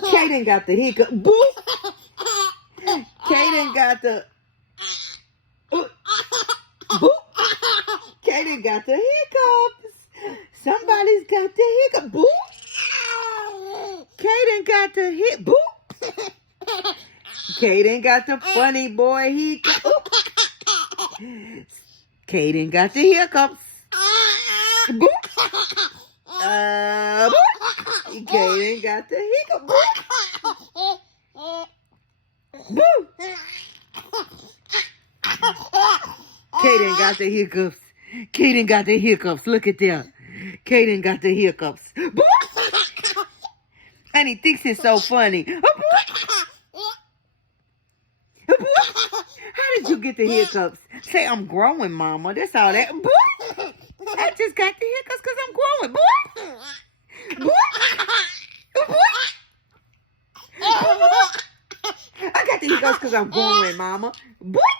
Kayden got the hiccup. Boop. Kayden got the boop. Kayden got the hiccups. Somebody's got the hiccup. Boop. Kayden got the hit. Boop. Kayden got the funny boy hiccup. Kayden got the hiccups. Boop. Boop. Kayden got the hiccup. Boop. Kayden got the hiccups. Kayden got the hiccups. Look at that. Kayden got the hiccups. Boop. And he thinks it's so funny. How did you get the hiccups? Say, I'm growing, Mama. That's all that. Boop. I just got the hiccups because I'm growing. Boop. Boop. Boop. I got the hiccups because I'm growing, Mama. Boop.